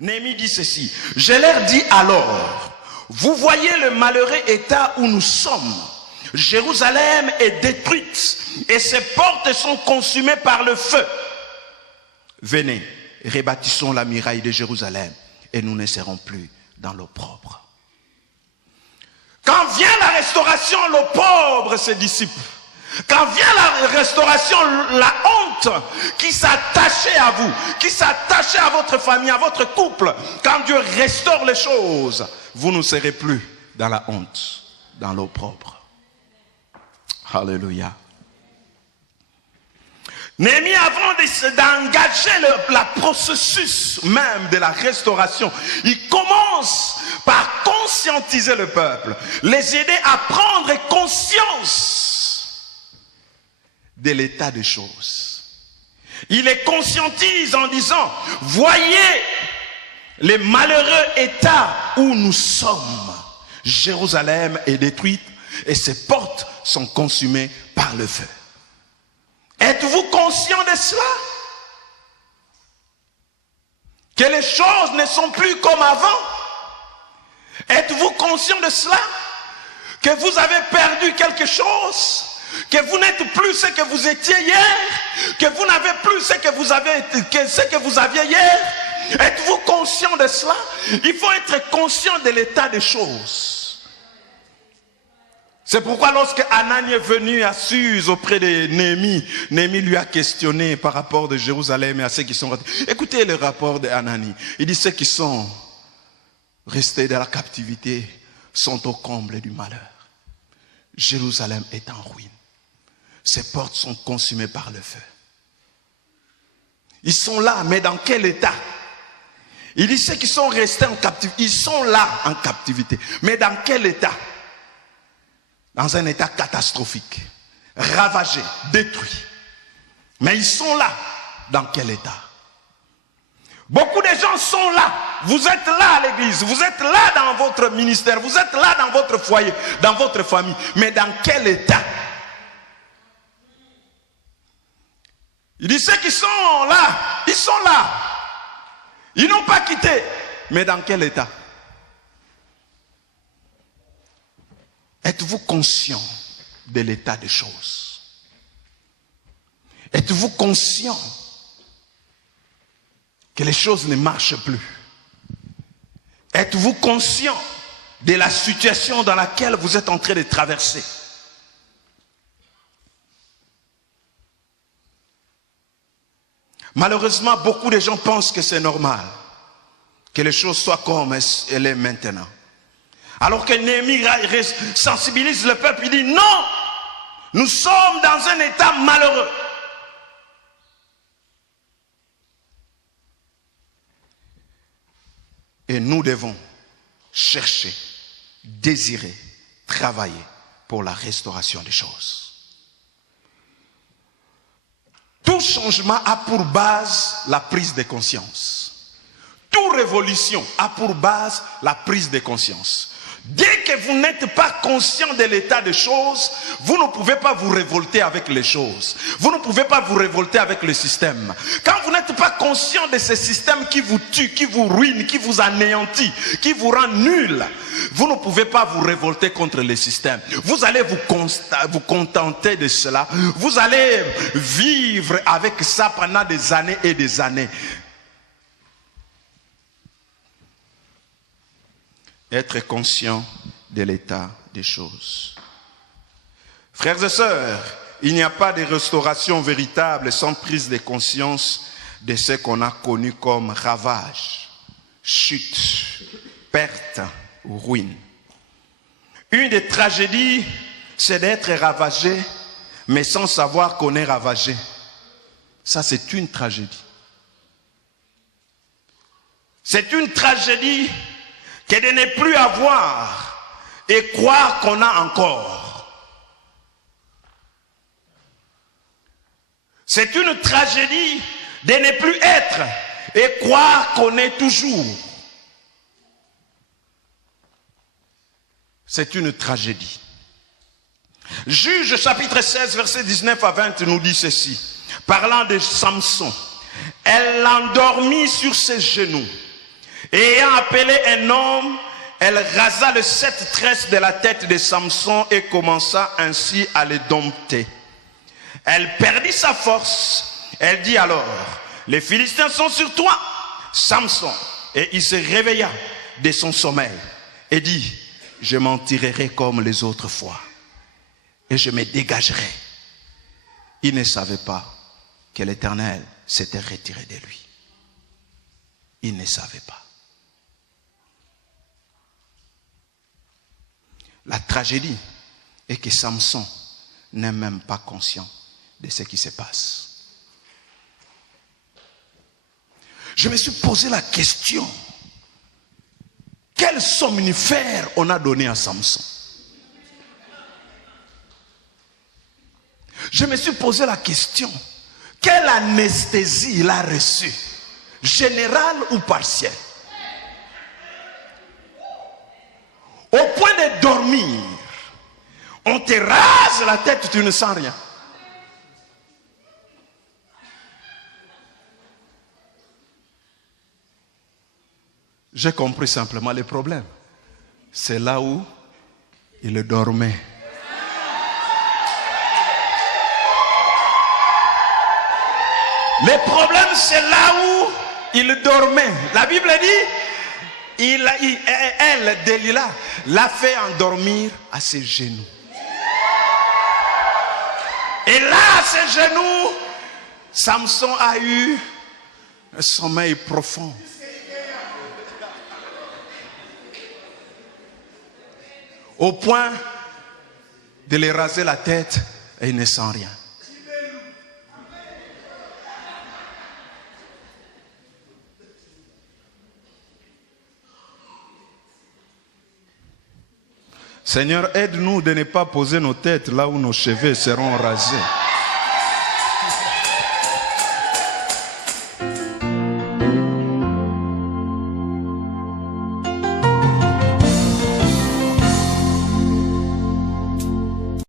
Néhémie dit ceci. Je leur dis alors, vous voyez le malheureux état où nous sommes. Jérusalem est détruite et ses portes sont consumées par le feu. Venez, rebâtissons la muraille de Jérusalem et nous ne serons plus dans l'opprobre. Quand vient la restauration, l'opprobre se dissipe. Quand vient la restauration, la honte qui s'attachait à vous, qui s'attachait à votre famille, à votre couple, quand Dieu restaure les choses, vous ne serez plus dans la honte, dans l'opprobre. Alléluia. Néhémie, avant d'engager le processus même de la restauration, il commence par conscientiser le peuple, les aider à prendre conscience de l'état des choses. Il les conscientise en disant, voyez les malheureux états où nous sommes. Jérusalem est détruite et ses portes sont consumées par le feu. Êtes-vous conscient de cela? Que les choses ne sont plus comme avant? Êtes-vous conscient de cela? Que vous avez perdu quelque chose? Que vous n'êtes plus ce que vous étiez hier? Que vous n'avez plus ce que vous aviez hier? Êtes-vous conscient de cela? Il faut être conscient de l'état des choses. C'est pourquoi lorsque Anani est venu à Suse auprès de Néhémie, Néhémie lui a questionné par rapport de Jérusalem et à ceux qui sont restés. Écoutez le rapport d'Anani. Il dit ceux qui sont restés dans la captivité sont au comble du malheur. Jérusalem est en ruine. Ses portes sont consumées par le feu. Ils sont là, mais dans quel état? Il dit ceux qui sont restés en captivité, ils sont là en captivité. Mais dans quel état? Dans un état catastrophique, ravagé, détruit. Mais ils sont là. Dans quel état? Beaucoup de gens sont là. Vous êtes là à l'église. Vous êtes là dans votre ministère. Vous êtes là dans votre foyer, dans votre famille. Mais dans quel état? Il dit ceux qui sont là, ils sont là. Ils n'ont pas quitté. Mais dans quel état? Êtes-vous conscient de l'état des choses? Êtes-vous conscient que les choses ne marchent plus? Êtes-vous conscient de la situation dans laquelle vous êtes en train de traverser? Malheureusement, beaucoup de gens pensent que c'est normal, que les choses soient comme elles sont maintenant. Alors que Néhémie sensibilise le peuple, il dit non, nous sommes dans un état malheureux. Et nous devons chercher, désirer, travailler pour la restauration des choses. Tout changement a pour base la prise de conscience. Toute révolution a pour base la prise de conscience. Dès que vous n'êtes pas conscient de l'état des choses, vous ne pouvez pas vous révolter avec les choses. Vous ne pouvez pas vous révolter avec le système. Quand vous n'êtes pas conscient de ce système qui vous tue, qui vous ruine, qui vous anéantit, qui vous rend nul, vous ne pouvez pas vous révolter contre le système. Vous allez vous contenter de cela. Vous allez vivre avec ça pendant des années et des années. Être conscient de l'état des choses. Frères et sœurs, il n'y a pas de restauration véritable sans prise de conscience de ce qu'on a connu comme ravage, chute, perte ou ruine. Une des tragédies, c'est d'être ravagé, mais sans savoir qu'on est ravagé. Ça, c'est une tragédie. C'est une tragédie que de ne plus avoir et croire qu'on a encore. C'est une tragédie de ne plus être et croire qu'on est toujours. C'est une tragédie. Juge chapitre 16, verset 19 à 20 nous dit ceci. Parlant de Samson, elle l'endormit sur ses genoux Et ayant appelé un homme, elle rasa les 7 tresses de la tête de Samson et commença ainsi à les dompter. Elle perdit sa force. Elle dit alors, les Philistins sont sur toi, Samson. Et il se réveilla de son sommeil et dit, je m'en tirerai comme les autres fois et je me dégagerai. Il ne savait pas que l'Éternel s'était retiré de lui. Il ne savait pas. La tragédie est que Samson n'est même pas conscient de ce qui se passe. Je me suis posé la question, quel somnifère on a donné à Samson? Je me suis posé la question, quelle anesthésie il a reçue, générale ou partielle? Au point de dormir, on te rase la tête, tu ne sens rien. J'ai compris simplement le problème. C'est là où il dormait. Le problème, c'est là où il dormait. La Bible dit, elle, Delilah, l'a fait endormir à ses genoux. Et là, à ses genoux, Samson a eu un sommeil profond. Au point de lui raser la tête et il ne sent rien. Seigneur, aide-nous de ne pas poser nos têtes là où nos cheveux seront rasés.